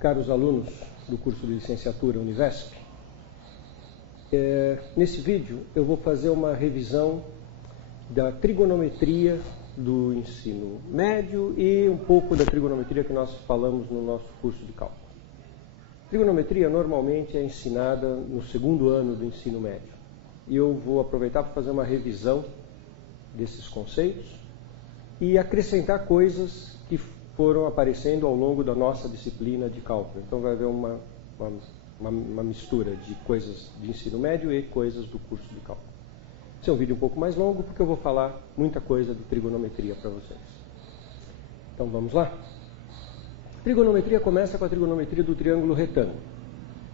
Caros alunos do curso de licenciatura Univesp, nesse vídeo eu vou fazer uma revisão da trigonometria do ensino médio e um pouco da trigonometria que nós falamos no nosso curso de cálculo. Trigonometria normalmente é ensinada no segundo ano do ensino médio e eu vou aproveitar para fazer uma revisão desses conceitos e acrescentar coisas que foram aparecendo ao longo da nossa disciplina de cálculo. Então vai haver uma mistura de coisas de ensino médio e coisas do curso de cálculo. Esse é um vídeo um pouco mais longo porque eu vou falar muita coisa de trigonometria para vocês. Então vamos lá? A trigonometria começa com a trigonometria do triângulo retângulo.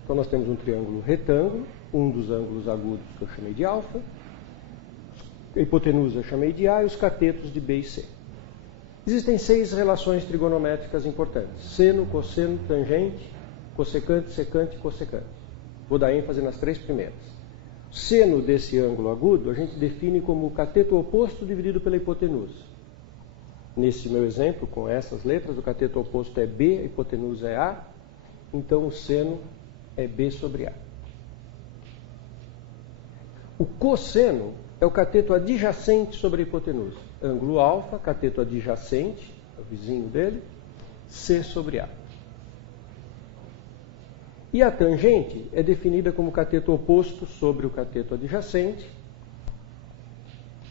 Então nós temos um triângulo retângulo, um dos ângulos agudos que eu chamei de alfa, a hipotenusa eu chamei de A e os catetos de B e C. Existem 6 relações trigonométricas importantes: seno, cosseno, tangente, cossecante, secante e cossecante. Vou dar ênfase nas 3 primeiras. O seno desse ângulo agudo a gente define como o cateto oposto dividido pela hipotenusa. Nesse meu exemplo, com essas letras, o cateto oposto é B, a hipotenusa é A, então o seno é B sobre A. O cosseno é o cateto adjacente sobre a hipotenusa. Ângulo alfa, cateto adjacente, é o vizinho dele, C sobre A. E a tangente é definida como cateto oposto sobre o cateto adjacente,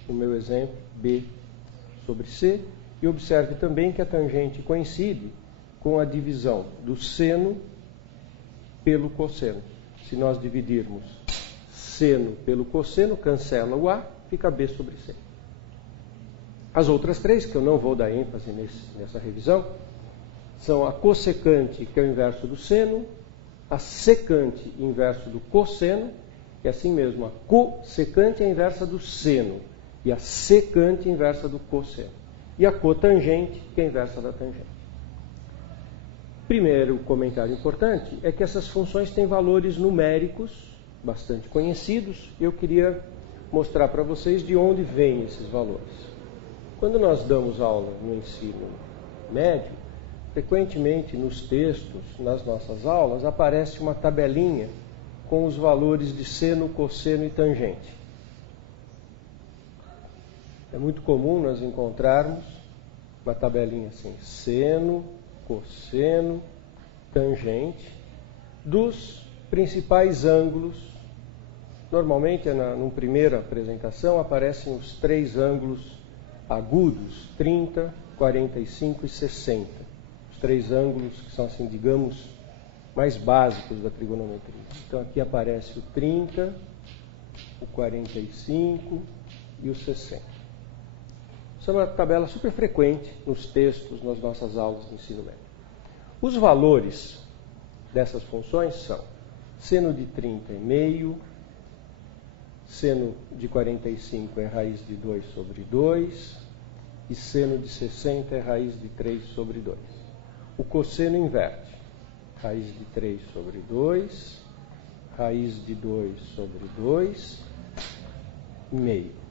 o meu exemplo, B sobre C, e observe também que a tangente coincide com a divisão do seno pelo cosseno. Se nós dividirmos seno pelo cosseno, cancela o A, fica B sobre C. As outras 3, que eu não vou dar ênfase nessa revisão, são a cossecante, que é o inverso do seno, a secante, inverso do cosseno, e assim mesmo a cossecante é a inversa do seno, e a secante inversa do cosseno. E a cotangente, que é a inversa da tangente. Primeiro comentário importante é que essas funções têm valores numéricos bastante conhecidos, e eu queria mostrar para vocês de onde vêm esses valores. Quando nós damos aula no ensino médio, frequentemente nos textos, nas nossas aulas, aparece uma tabelinha com os valores de seno, cosseno e tangente. É muito comum nós encontrarmos uma tabelinha assim: seno, cosseno, tangente, dos principais ângulos. Normalmente, numa primeira apresentação, aparecem os 3 ângulos agudos, 30, 45 e 60. Os 3 ângulos que são, assim, digamos, mais básicos da trigonometria. Então aqui aparece o 30, o 45 e o 60. Isso é uma tabela super frequente nos textos, nas nossas aulas de ensino médio. Os valores dessas funções são: seno de 30 é meio, seno de 45 é raiz de 2 sobre 2 e seno de 60 é raiz de 3 sobre 2. O cosseno inverte: raiz de 3 sobre 2, raiz de 2 sobre 2, meio.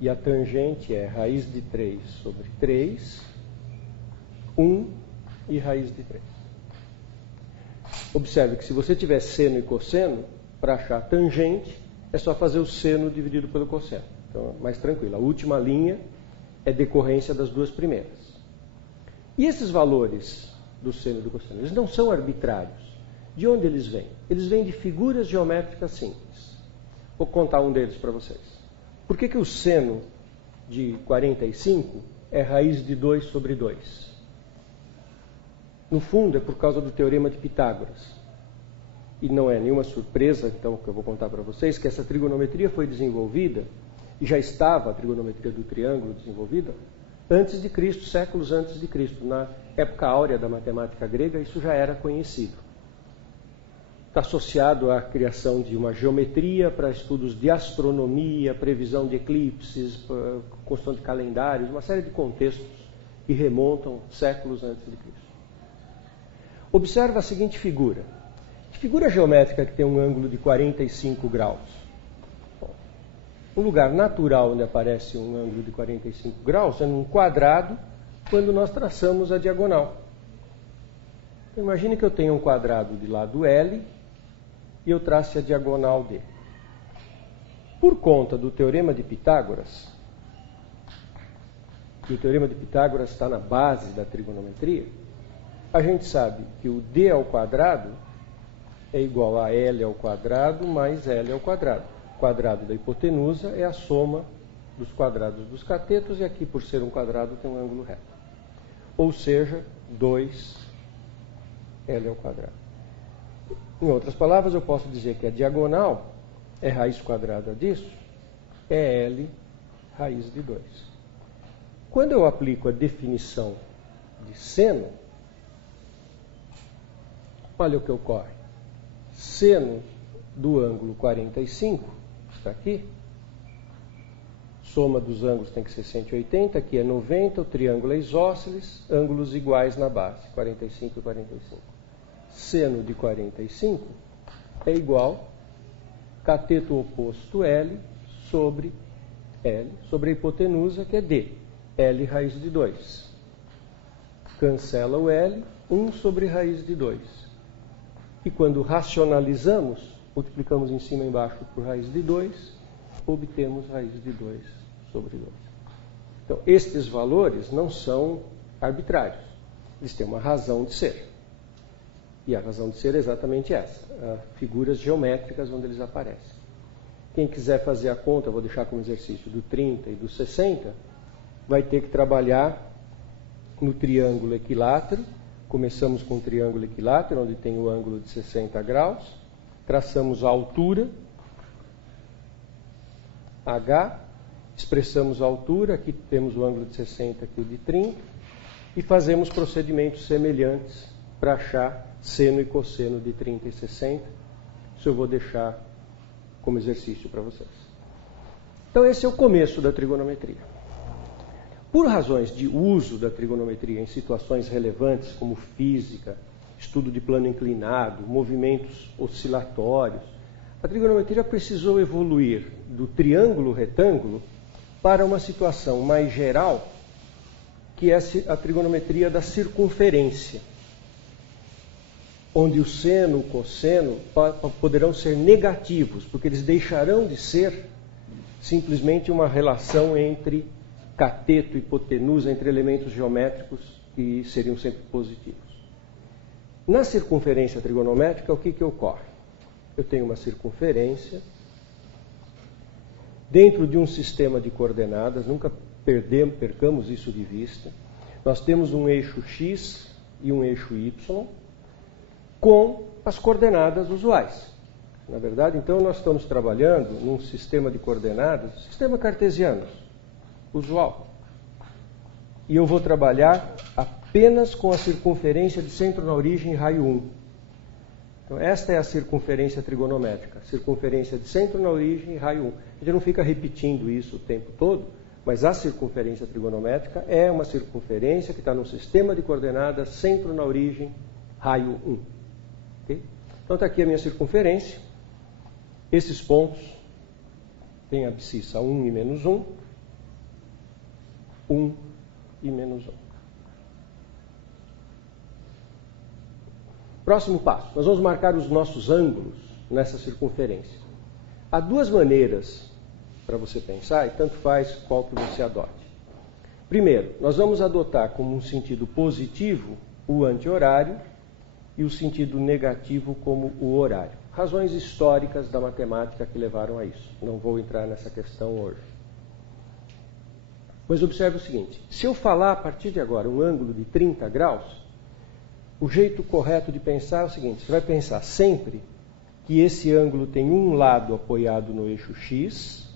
E a tangente é raiz de 3 sobre 3, 1 e raiz de 3. Observe que se você tiver seno e cosseno, para achar a tangente, é só fazer o seno dividido pelo cosseno. Então, mais tranquilo. A última linha é decorrência das 2 primeiras. E esses valores do seno e do cosseno, eles não são arbitrários. De onde eles vêm? Eles vêm de figuras geométricas simples. Vou contar um deles para vocês. Por que o seno de 45 é raiz de 2 sobre 2? No fundo, é por causa do teorema de Pitágoras. E não é nenhuma surpresa, então, que eu vou contar para vocês, que essa trigonometria foi desenvolvida, e já estava a trigonometria do triângulo desenvolvida, antes de Cristo, séculos antes de Cristo. Na época áurea da matemática grega, isso já era conhecido. Está associado à criação de uma geometria para estudos de astronomia, previsão de eclipses, construção de calendários, uma série de contextos que remontam séculos antes de Cristo. Observa a seguinte figura. Figura geométrica que tem um ângulo de 45 graus. Bom, um lugar natural onde aparece um ângulo de 45 graus é num quadrado quando nós traçamos a diagonal. Então, imagine que eu tenho um quadrado de lado L e eu trace a diagonal dele. Por conta do Teorema de Pitágoras, e o Teorema de Pitágoras está na base da trigonometria, a gente sabe que o d ao quadrado é igual a L ao quadrado mais L ao quadrado. O quadrado da hipotenusa é a soma dos quadrados dos catetos, e aqui, por ser um quadrado, tem um ângulo reto. Ou seja, 2L ao quadrado. Em outras palavras, eu posso dizer que a diagonal é raiz quadrada disso, é L raiz de 2. Quando eu aplico a definição de seno, olha o que ocorre. Seno do ângulo 45, está aqui. Soma dos ângulos tem que ser 180, aqui é 90, o triângulo é isósceles, ângulos iguais na base, 45 e 45. Seno de 45 é igual cateto oposto L sobre a hipotenusa, que é D, L raiz de 2. Cancela o L, 1 sobre raiz de 2. E quando racionalizamos, multiplicamos em cima e embaixo por raiz de 2, obtemos raiz de 2 sobre 2. Então, estes valores não são arbitrários. Eles têm uma razão de ser. E a razão de ser é exatamente essa, figuras geométricas onde eles aparecem. Quem quiser fazer a conta, eu vou deixar como exercício, do 30 e do 60, vai ter que trabalhar no triângulo equilátero. Começamos com o triângulo equilátero, onde tem o ângulo de 60 graus. Traçamos a altura, H. Expressamos a altura, aqui temos o ângulo de 60, aqui o de 30. E fazemos procedimentos semelhantes para achar seno e cosseno de 30 e 60. Isso eu vou deixar como exercício para vocês. Então, esse é o começo da trigonometria. Por razões de uso da trigonometria em situações relevantes como física, estudo de plano inclinado, movimentos oscilatórios, a trigonometria precisou evoluir do triângulo-retângulo para uma situação mais geral, que é a trigonometria da circunferência, onde o seno e o cosseno poderão ser negativos, porque eles deixarão de ser simplesmente uma relação entre cateto e hipotenusa, entre elementos geométricos que seriam sempre positivos. Na circunferência trigonométrica, o que ocorre? Eu tenho uma circunferência dentro de um sistema de coordenadas, nunca percamos isso de vista. Nós temos um eixo x e um eixo y com as coordenadas usuais. Na verdade, então, nós estamos trabalhando num sistema de coordenadas, sistema cartesiano, usual. E eu vou trabalhar apenas com a circunferência de centro na origem, raio 1. Então, esta é a circunferência trigonométrica, circunferência de centro na origem, raio 1. A gente não fica repetindo isso o tempo todo, mas a circunferência trigonométrica é uma circunferência que está num sistema de coordenadas, centro na origem, raio 1. Okay? Então, está aqui a minha circunferência. Esses pontos têm a abscissa 1 e menos 1, 1 e menos 1. Próximo passo, nós vamos marcar os nossos ângulos nessa circunferência. Há duas maneiras para você pensar, e tanto faz qual que você adote. Primeiro, nós vamos adotar como um sentido positivo o anti-horário e o sentido negativo como o horário. Razões históricas da matemática que levaram a isso. Não vou entrar nessa questão hoje. Mas observe o seguinte, se eu falar a partir de agora um ângulo de 30 graus, o jeito correto de pensar é o seguinte, você vai pensar sempre que esse ângulo tem um lado apoiado no eixo x.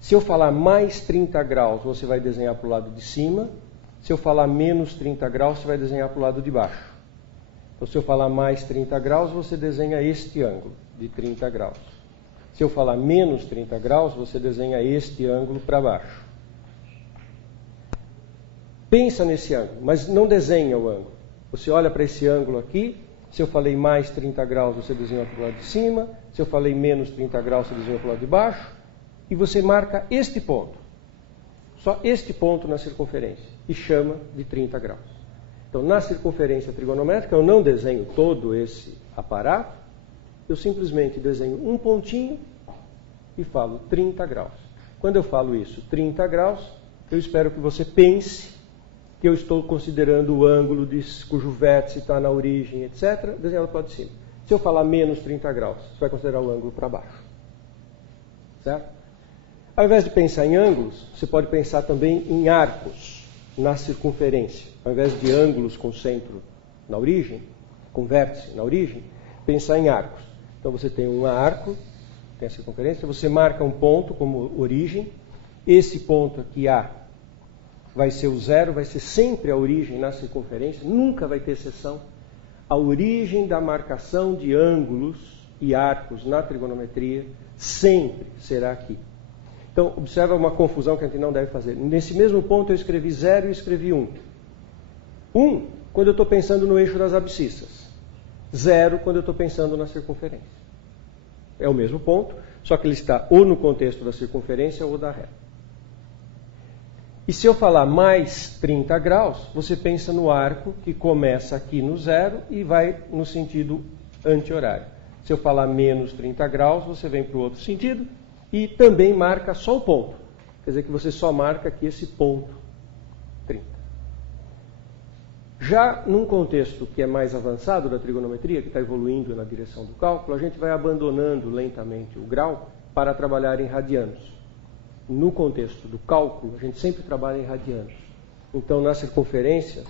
Se eu falar mais 30 graus, você vai desenhar para o lado de cima. Se eu falar menos 30 graus, você vai desenhar para o lado de baixo. Então, se eu falar mais 30 graus, você desenha este ângulo de 30 graus. Se eu falar menos 30 graus, você desenha este ângulo para baixo. Pensa nesse ângulo, mas não desenha o ângulo. Você olha para esse ângulo aqui, se eu falei mais 30 graus, você desenha para o lado de cima. Se eu falei menos 30 graus, você desenha para o lado de baixo. E você marca este ponto. Só este ponto na circunferência. E chama de 30 graus. Então, na circunferência trigonométrica, eu não desenho todo esse aparato, eu simplesmente desenho um pontinho e falo 30 graus. Quando eu falo isso, 30 graus, eu espero que você pense que eu estou considerando o ângulo cujo vértice está na origem, etc., desenhado para de cima. Se eu falar menos 30 graus, você vai considerar o ângulo para baixo. Certo? Ao invés de pensar em ângulos, você pode pensar também em arcos na circunferência. Ao invés de ângulos com centro na origem, com vértice na origem, pensar em arcos. Então você tem um arco, tem a circunferência, você marca um ponto como origem. Esse ponto aqui, A, vai ser o zero, vai ser sempre a origem na circunferência, nunca vai ter exceção. A origem da marcação de ângulos e arcos na trigonometria sempre será aqui. Então, observa uma confusão que a gente não deve fazer. Nesse mesmo ponto eu escrevi 0 e escrevi 1. 1, quando eu estou pensando no eixo das abscissas. 0, quando eu estou pensando na circunferência. É o mesmo ponto, só que ele está ou no contexto da circunferência ou da reta. E se eu falar mais 30 graus, você pensa no arco que começa aqui no 0 e vai no sentido anti-horário. Se eu falar menos 30 graus, você vem para o outro sentido e também marca só o ponto. Quer dizer que você só marca aqui esse ponto 30. Já num contexto que é mais avançado da trigonometria, que está evoluindo na direção do cálculo, a gente vai abandonando lentamente o grau para trabalhar em radianos. No contexto do cálculo, a gente sempre trabalha em radianos. Então, na circunferência,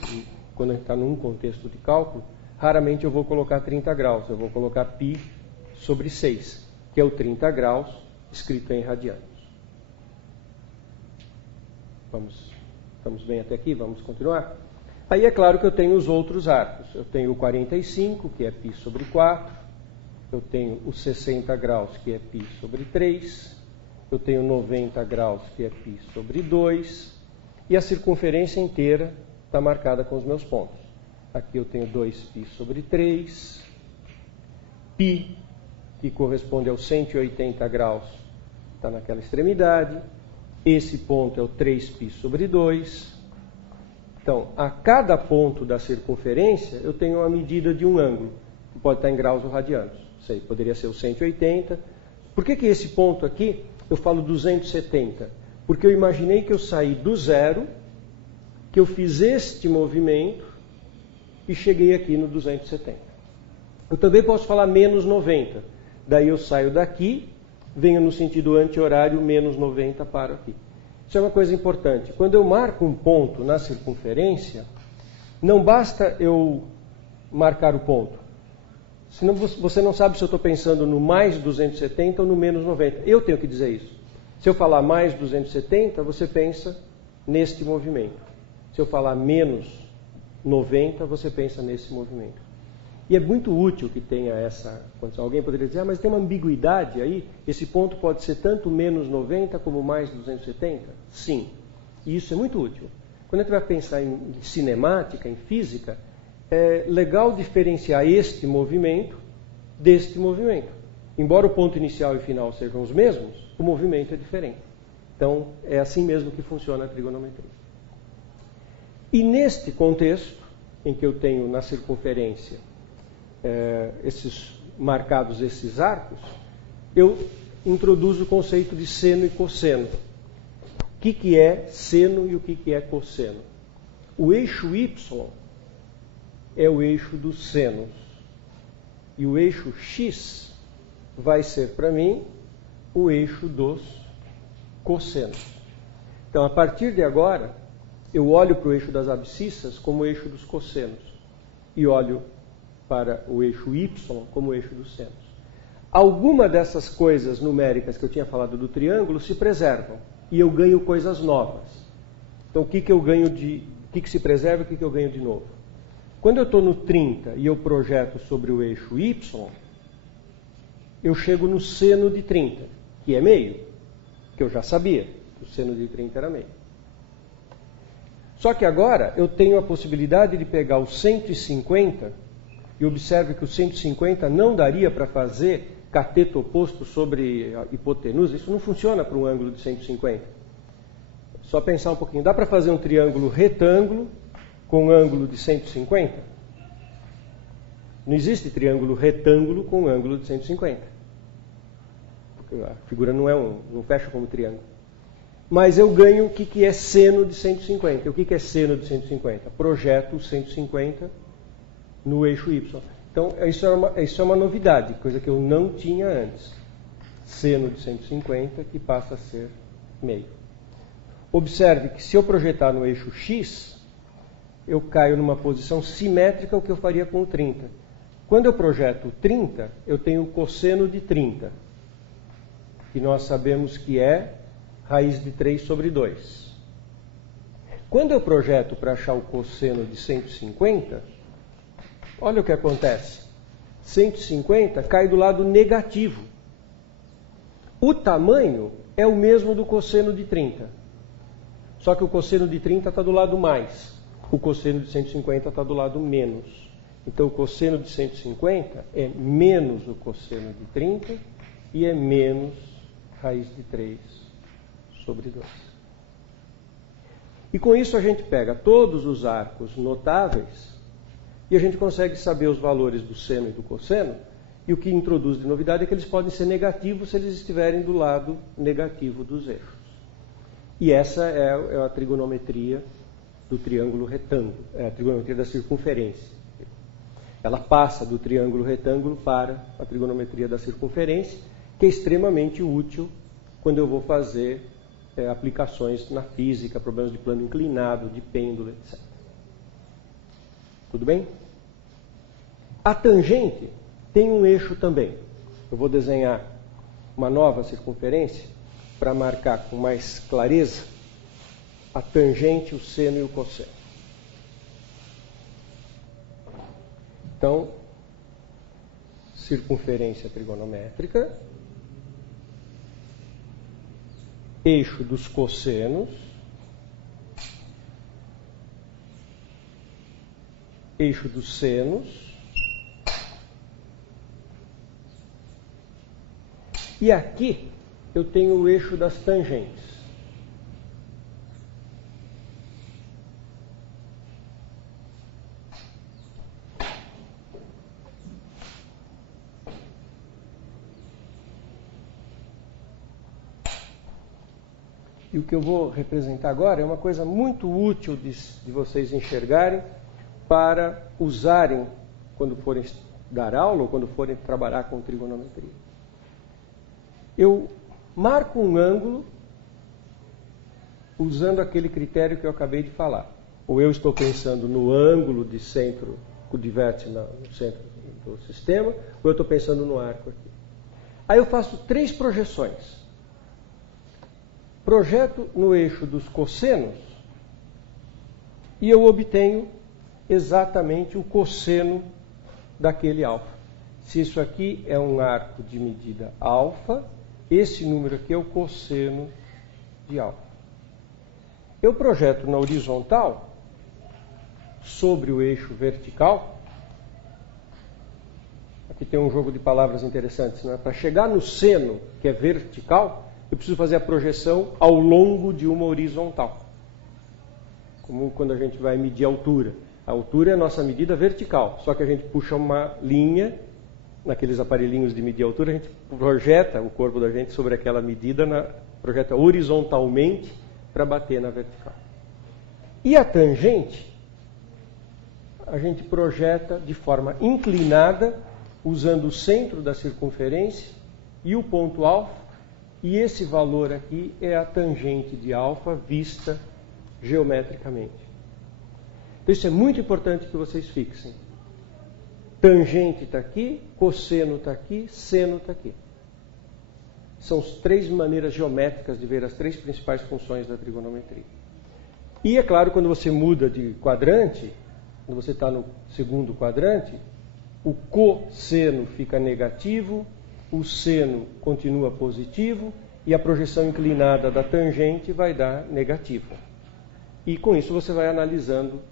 quando a gente está num contexto de cálculo, raramente eu vou colocar 30 graus, eu vou colocar π sobre 6, que é o 30 graus escrito em radianos. Estamos bem até aqui? Vamos continuar? Aí é claro que eu tenho os outros arcos. Eu tenho o 45, que é π sobre 4. Eu tenho os 60 graus, que é π sobre 3. Eu tenho 90 graus, que é π sobre 2, e a circunferência inteira está marcada com os meus pontos. Aqui eu tenho 2π sobre 3, π, que corresponde aos 180 graus, está naquela extremidade, esse ponto é o 3π sobre 2. Então, a cada ponto da circunferência, eu tenho uma medida de um ângulo, que pode estar em graus ou radianos. Sei, poderia ser o 180. Por que esse ponto aqui eu falo 270? Porque eu imaginei que eu saí do zero, que eu fiz este movimento e cheguei aqui no 270. Eu também posso falar menos 90. Daí eu saio daqui, venho no sentido anti-horário, menos 90, paro aqui. Isso é uma coisa importante. Quando eu marco um ponto na circunferência, não basta eu marcar o ponto. Senão você não sabe se eu estou pensando no mais 270 ou no menos 90. Eu tenho que dizer isso. Se eu falar mais 270, você pensa neste movimento. Se eu falar menos 90, você pensa nesse movimento. E é muito útil que tenha essa condição. Alguém poderia dizer, mas tem uma ambiguidade aí? Esse ponto pode ser tanto menos 90 como mais 270? Sim. E isso é muito útil. Quando a gente vai pensar em cinemática, em física, é legal diferenciar este movimento deste movimento. Embora o ponto inicial e final sejam os mesmos, o movimento é diferente. Então, é assim mesmo que funciona a trigonometria. E neste contexto, em que eu tenho na circunferência marcados esses arcos, eu introduzo o conceito de seno e cosseno. O que é seno e o que é cosseno? O eixo Y é o eixo dos senos. E o eixo X vai ser, para mim, o eixo dos cossenos. Então, a partir de agora, eu olho para o eixo das abscissas como o eixo dos cossenos. E olho para o eixo Y como o eixo dos senos. Alguma dessas coisas numéricas que eu tinha falado do triângulo se preservam. E eu ganho coisas novas. Então, o que eu ganho o que se preserva e o que eu ganho de novo? Quando eu estou no 30 e eu projeto sobre o eixo Y, eu chego no seno de 30, que é meio, que eu já sabia, que o seno de 30 era meio. Só que agora eu tenho a possibilidade de pegar o 150, e observe que o 150 não daria para fazer cateto oposto sobre a hipotenusa, isso não funciona para um ângulo de 150. Só pensar um pouquinho, dá para fazer um triângulo retângulo, com ângulo de 150? Não existe triângulo retângulo com ângulo de 150. Porque a figura não fecha como triângulo. Mas eu ganho o que é seno de 150. O que é seno de 150? Projeto 150 no eixo Y. Então, isso é uma novidade, coisa que eu não tinha antes. Seno de 150 que passa a ser meio. Observe que se eu projetar no eixo X, eu caio numa posição simétrica ao que eu faria com o 30. Quando eu projeto 30, eu tenho o cosseno de 30, que nós sabemos que é raiz de 3 sobre 2. Quando eu projeto para achar o cosseno de 150, olha o que acontece. 150 cai do lado negativo. O tamanho é o mesmo do cosseno de 30. Só que o cosseno de 30 está do lado mais. O cosseno de 150 está do lado menos. Então, o cosseno de 150 é menos o cosseno de 30 e é menos raiz de 3 sobre 2. E com isso a gente pega todos os arcos notáveis e a gente consegue saber os valores do seno e do cosseno. E o que introduz de novidade é que eles podem ser negativos se eles estiverem do lado negativo dos eixos. E essa é a trigonometria do triângulo retângulo, é a trigonometria da circunferência. Ela passa do triângulo retângulo para a trigonometria da circunferência, que é extremamente útil quando eu vou fazer aplicações na física, problemas de plano inclinado, de pêndulo, etc. Tudo bem? A tangente tem um eixo também. Eu vou desenhar uma nova circunferência para marcar com mais clareza a tangente, o seno e o cosseno. Então, circunferência trigonométrica, eixo dos cossenos, eixo dos senos, e aqui eu tenho o eixo das tangentes. E o que eu vou representar agora é uma coisa muito útil de vocês enxergarem para usarem quando forem dar aula ou quando forem trabalhar com trigonometria. Eu marco um ângulo usando aquele critério que eu acabei de falar. Ou eu estou pensando no ângulo de centro, de vértice no centro do sistema, ou eu estou pensando no arco aqui. Aí eu faço 3 projeções. Projeto no eixo dos cossenos e eu obtenho exatamente o cosseno daquele alfa. Se isso aqui é um arco de medida alfa, esse número aqui é o cosseno de alfa. Eu projeto na horizontal, sobre o eixo vertical. Aqui tem um jogo de palavras interessantes, né? Para chegar no seno, que é vertical, eu preciso fazer a projeção ao longo de uma horizontal. Como quando a gente vai medir a altura. A altura é a nossa medida vertical, só que a gente puxa uma linha, naqueles aparelhinhos de medir a altura, a gente projeta o corpo da gente sobre aquela medida, projeta horizontalmente para bater na vertical. E a tangente, a gente projeta de forma inclinada, usando o centro da circunferência e o ponto alfa, e esse valor aqui é a tangente de alfa vista geometricamente. Então isso é muito importante que vocês fixem. Tangente está aqui, cosseno está aqui, seno está aqui. São as 3 maneiras geométricas de ver as 3 principais funções da trigonometria. E é claro, quando você muda de quadrante, quando você está no segundo quadrante, o cosseno fica negativo, o seno continua positivo e a projeção inclinada da tangente vai dar negativo. E com isso você vai analisando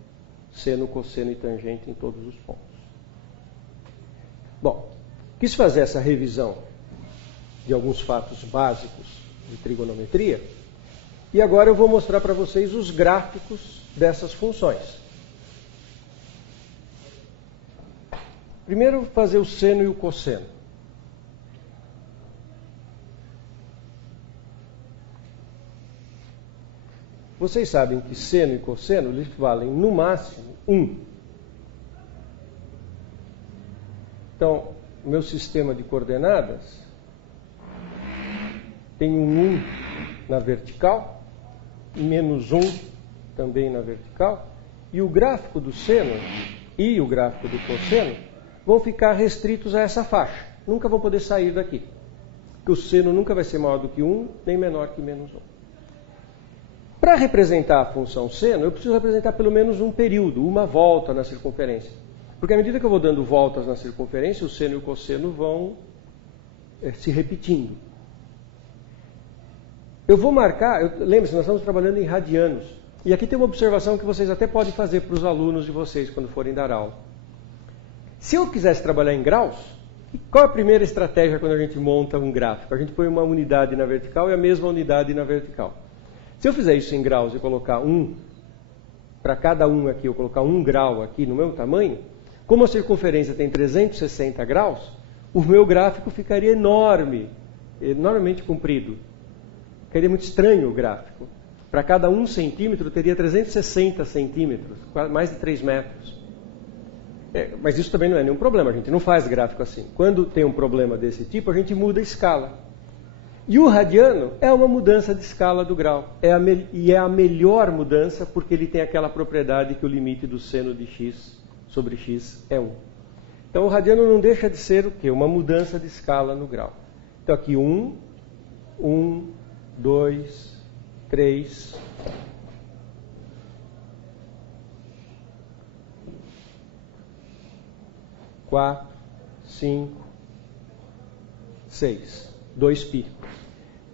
seno, cosseno e tangente em todos os pontos. Bom, quis fazer essa revisão de alguns fatos básicos de trigonometria e agora eu vou mostrar para vocês os gráficos dessas funções. Primeiro, fazer o seno e o cosseno. Vocês sabem que seno e cosseno eles valem no máximo 1. Então, o meu sistema de coordenadas tem um 1 na vertical, menos 1 também na vertical, e o gráfico do seno e o gráfico do cosseno vão ficar restritos a essa faixa. Nunca vão poder sair daqui. Porque o seno nunca vai ser maior do que 1, nem menor que menos 1. Para representar a função seno, eu preciso representar pelo menos um período, uma volta na circunferência. Porque à medida que eu vou dando voltas na circunferência, o seno e o cosseno vão se repetindo. Eu vou marcar, lembre-se, nós estamos trabalhando em radianos. E aqui tem uma observação que vocês até podem fazer para os alunos de vocês quando forem dar aula. Se eu quisesse trabalhar em graus, qual é a primeira estratégia quando a gente monta um gráfico? A gente põe uma unidade na vertical e a mesma unidade na vertical. Se eu fizer isso em graus e colocar para cada um aqui, eu colocar 1 grau aqui no meu tamanho, como a circunferência tem 360 graus, o meu gráfico ficaria enorme, enormemente comprido. Ficaria muito estranho o gráfico. Para cada 1 centímetro, teria 360 centímetros, mais de 3 metros. Mas isso também não é nenhum problema, a gente não faz gráfico assim. Quando tem um problema desse tipo, a gente muda a escala. E o radiano é uma mudança de escala do grau. E é a melhor mudança porque ele tem aquela propriedade que o limite do seno de x sobre x é 1. Então o radiano não deixa de ser o quê? Uma mudança de escala no grau. Então aqui 1, 2, 3, 4, 5, 6, 2π.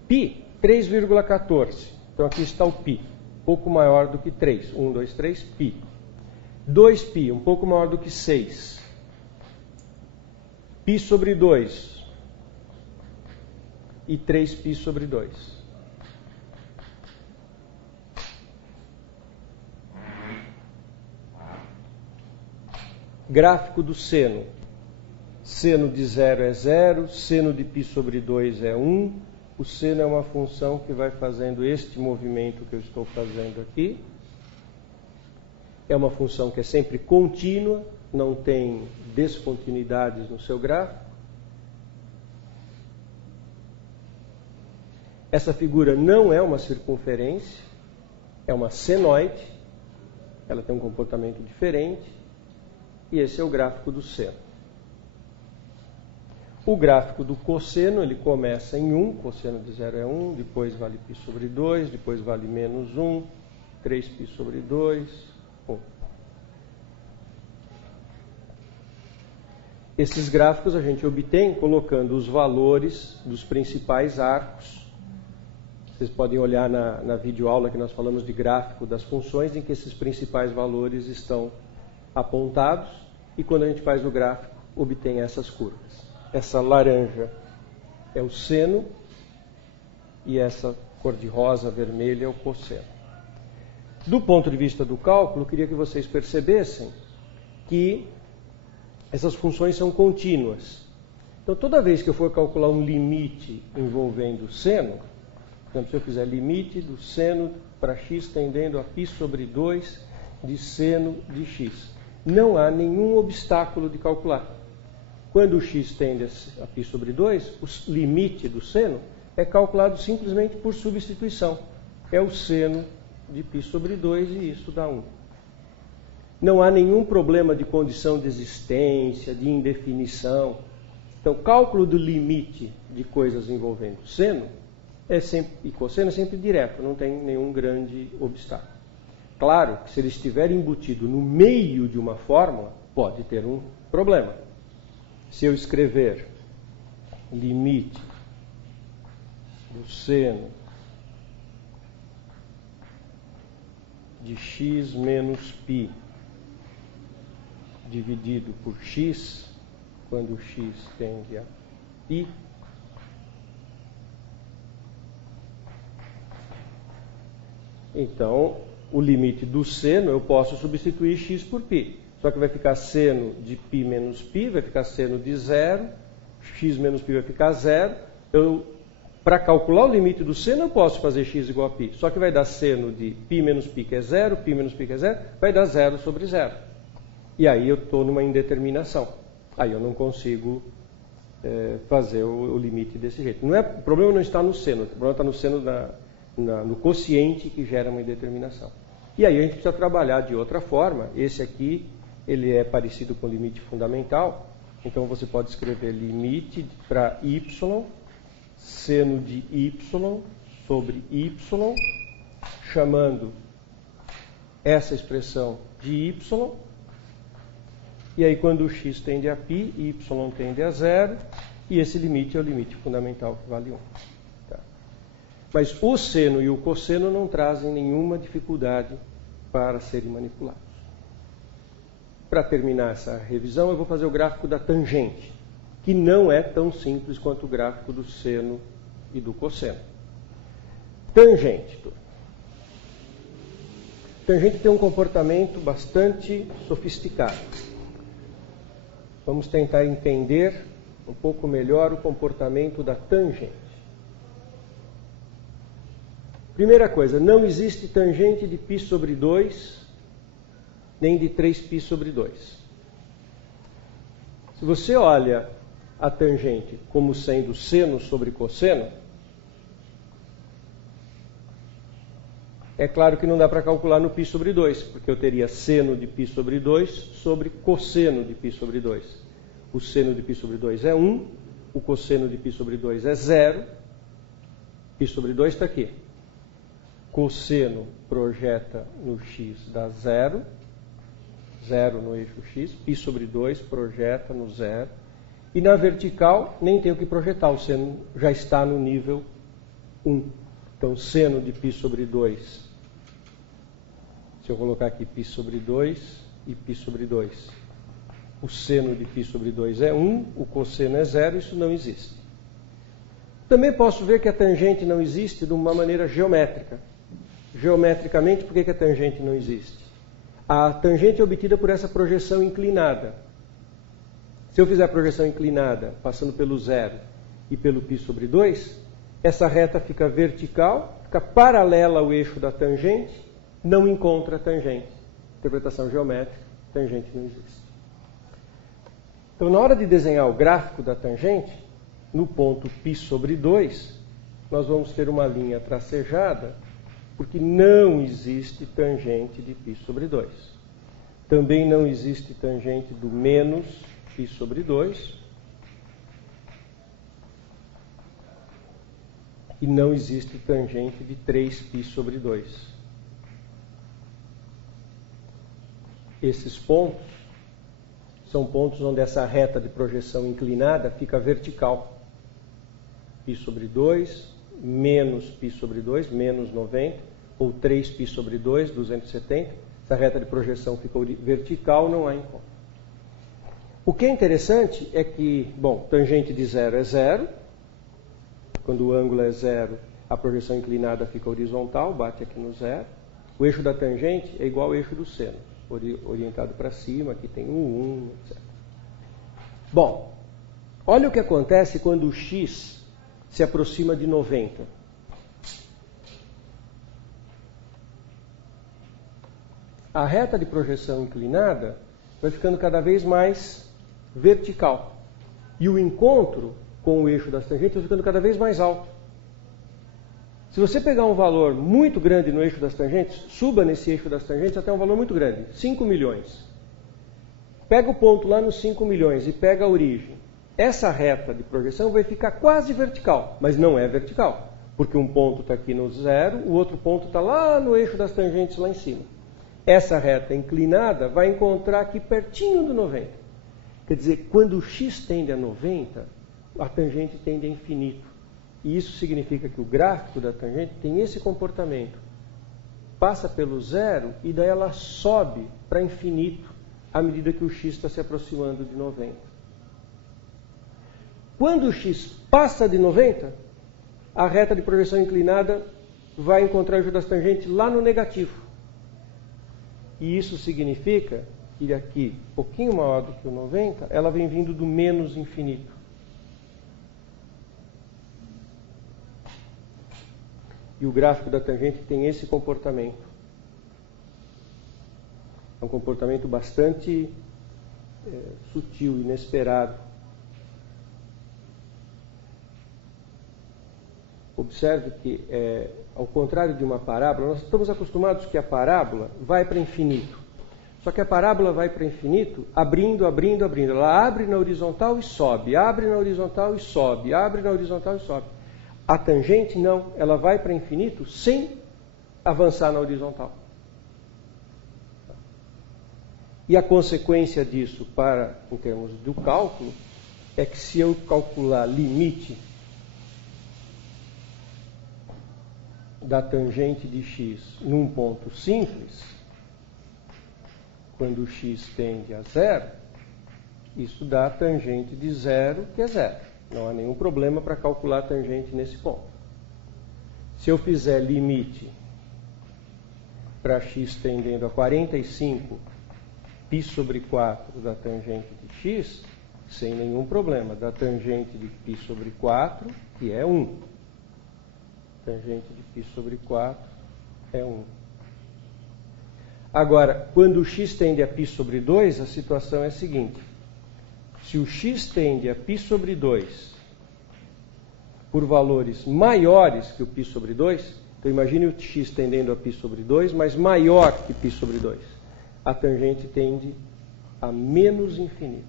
Π, 3,14. Então aqui está o π, um pouco maior do que 3. 1, 2, 3, π. 2π, um pouco maior do que 6. π sobre 2. E 3π sobre 2. Gráfico do seno. Seno de 0 é 0, seno de π sobre 2 é 1. O seno é uma função que vai fazendo este movimento que eu estou fazendo aqui. É uma função que é sempre contínua, não tem descontinuidades no seu gráfico. Essa figura não é uma circunferência, é uma senoide. Ela tem um comportamento diferente. E esse é o gráfico do seno. O gráfico do cosseno, ele começa em 1, cosseno de 0 é 1, depois vale π sobre 2, depois vale menos 1, 3π sobre 2, 1. Esses gráficos a gente obtém colocando os valores dos principais arcos. Vocês podem olhar na videoaula que nós falamos de gráfico das funções, em que esses principais valores estão apontados, e quando a gente faz o gráfico, obtém essas curvas. Essa laranja é o seno e essa cor de rosa, vermelha é o cosseno. Do ponto de vista do cálculo, eu queria que vocês percebessem que essas funções são contínuas. Então, toda vez que eu for calcular um limite envolvendo seno, por exemplo, se eu fizer limite do seno para x tendendo a π sobre 2 de seno de x, não há nenhum obstáculo de calcular. Quando o x tende a π sobre 2, o limite do seno é calculado simplesmente por substituição. É o seno de π sobre 2 e isso dá 1. Não há nenhum problema de condição de existência, de indefinição. Então, cálculo do limite de coisas envolvendo seno e cosseno é sempre direto, não tem nenhum grande obstáculo. Claro que se ele estiver embutido no meio de uma fórmula, pode ter um problema. Se eu escrever limite do seno de x menos π dividido por x, quando x tende a π, então o limite do seno eu posso substituir x por π. Só que vai ficar seno de π menos π, vai ficar seno de 0, x menos π vai ficar 0. Para calcular o limite do seno, eu posso fazer x igual a π. Só que vai dar seno de π menos π, que é 0, π menos π, que é 0, vai dar 0 sobre 0. E aí eu estou numa indeterminação. Aí eu não consigo fazer o limite desse jeito. O problema não está no seno, o problema está no seno no quociente que gera uma indeterminação. E aí a gente precisa trabalhar de outra forma. Esse aqui, ele é parecido com o limite fundamental. Então você pode escrever limite para y, seno de y sobre y, chamando essa expressão de y. E aí quando o x tende a π, y tende a 0, e esse limite é o limite fundamental que vale 1. Tá? Mas o seno e o cosseno não trazem nenhuma dificuldade para serem manipulados. Para terminar essa revisão, eu vou fazer o gráfico da tangente, que não é tão simples quanto o gráfico do seno e do cosseno. Tangente. Tangente tem um comportamento bastante sofisticado. Vamos tentar entender um pouco melhor o comportamento da tangente. Primeira coisa, não existe tangente de π sobre 2, nem de 3π sobre 2. Se você olha a tangente como sendo seno sobre cosseno, é claro que não dá para calcular no π sobre 2, porque eu teria seno de π sobre 2 sobre cosseno de π sobre 2. O seno de π sobre 2 é 1, o cosseno de π sobre 2 é 0, π sobre 2 está aqui. Cosseno projeta no x dá 0, 0 no eixo x, π sobre 2 projeta no 0, e na vertical nem tem o que projetar, o seno já está no nível 1. Então, seno de π sobre 2, se eu colocar aqui π sobre 2 e π sobre 2, o seno de π sobre 2 é 1, o cosseno é 0, isso não existe. Também posso ver que a tangente não existe de uma maneira geométrica. Geometricamente, por que a tangente não existe? A tangente é obtida por essa projeção inclinada. Se eu fizer a projeção inclinada, passando pelo 0 e pelo π sobre 2, essa reta fica vertical, fica paralela ao eixo da tangente, não encontra tangente. Interpretação geométrica, tangente não existe. Então, na hora de desenhar o gráfico da tangente, no ponto π sobre 2, nós vamos ter uma linha tracejada, porque não existe tangente de π sobre 2. Também não existe tangente do menos π sobre 2. E não existe tangente de 3π sobre 2. Esses pontos são pontos onde essa reta de projeção inclinada fica vertical. π sobre 2, menos π sobre 2, menos 90, ou 3π sobre 2, 270. Essa reta de projeção ficou vertical, não há encontro. O que é interessante é que, tangente de 0 é 0. Quando o ângulo é 0, a projeção inclinada fica horizontal, bate aqui no 0. O eixo da tangente é igual ao eixo do seno, orientado para cima, aqui tem o 1, etc. Bom, olha o que acontece quando o x se aproxima de 90. A reta de projeção inclinada vai ficando cada vez mais vertical. E o encontro com o eixo das tangentes vai ficando cada vez mais alto. Se você pegar um valor muito grande no eixo das tangentes, suba nesse eixo das tangentes até um valor muito grande, 5 milhões. Pega o ponto lá nos 5 milhões e pega a origem. Essa reta de projeção vai ficar quase vertical, mas não é vertical, porque um ponto está aqui no 0, o outro ponto está lá no eixo das tangentes lá em cima. Essa reta inclinada vai encontrar aqui pertinho do 90. Quer dizer, quando o x tende a 90, a tangente tende a infinito. E isso significa que o gráfico da tangente tem esse comportamento. Passa pelo 0 e daí ela sobe para infinito à medida que o x está se aproximando de 90. Quando o x passa de 90, a reta de projeção inclinada vai encontrar o eixo das tangentes lá no negativo. E isso significa que aqui, um pouquinho maior do que o 90, ela vem vindo do menos infinito. E o gráfico da tangente tem esse comportamento. É um comportamento bastante sutil, inesperado. Observe que, ao contrário de uma parábola, nós estamos acostumados que a parábola vai para infinito. Só que a parábola vai para infinito abrindo, abrindo, abrindo. Ela abre na horizontal e sobe, abre na horizontal e sobe, abre na horizontal e sobe. A tangente não, ela vai para infinito sem avançar na horizontal. E a consequência disso, em termos do cálculo, é que se eu calcular limite da tangente de x num ponto simples, quando x tende a zero, isso dá a tangente de zero, que é zero. Não há nenhum problema para calcular a tangente nesse ponto. Se eu fizer limite para x tendendo a 45, π sobre 4 da tangente de x, sem nenhum problema, da tangente de π sobre 4, que é 1. Tangente de π sobre 4 é 1. Agora, quando o x tende a π sobre 2, a situação é a seguinte. Se o x tende a π sobre 2 por valores maiores que o π sobre 2, então imagine o x tendendo a π sobre 2, mas maior que π sobre 2. A tangente tende a menos infinito.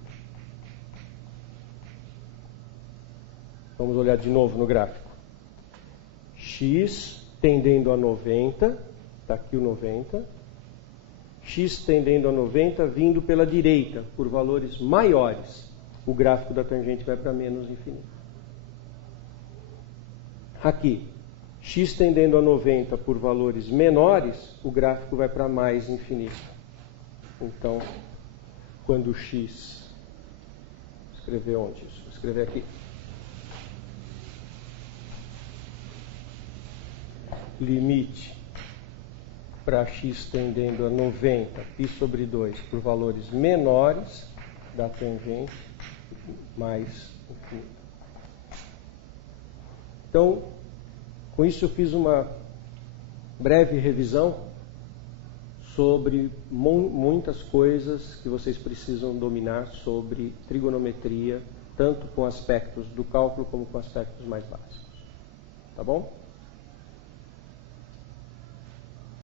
Vamos olhar de novo no gráfico. X tendendo a 90, está aqui o 90. X tendendo a 90 vindo pela direita, por valores maiores. O gráfico da tangente vai para menos infinito. Aqui, x tendendo a 90 por valores menores, o gráfico vai para mais infinito. Então, quando x... Vou escrever onde isso? Vou escrever aqui. Limite para x tendendo a 90, π sobre 2, por valores menores da tangente, mais infinito. Então, com isso eu fiz uma breve revisão sobre muitas coisas que vocês precisam dominar sobre trigonometria, tanto com aspectos do cálculo como com aspectos mais básicos. Tá bom?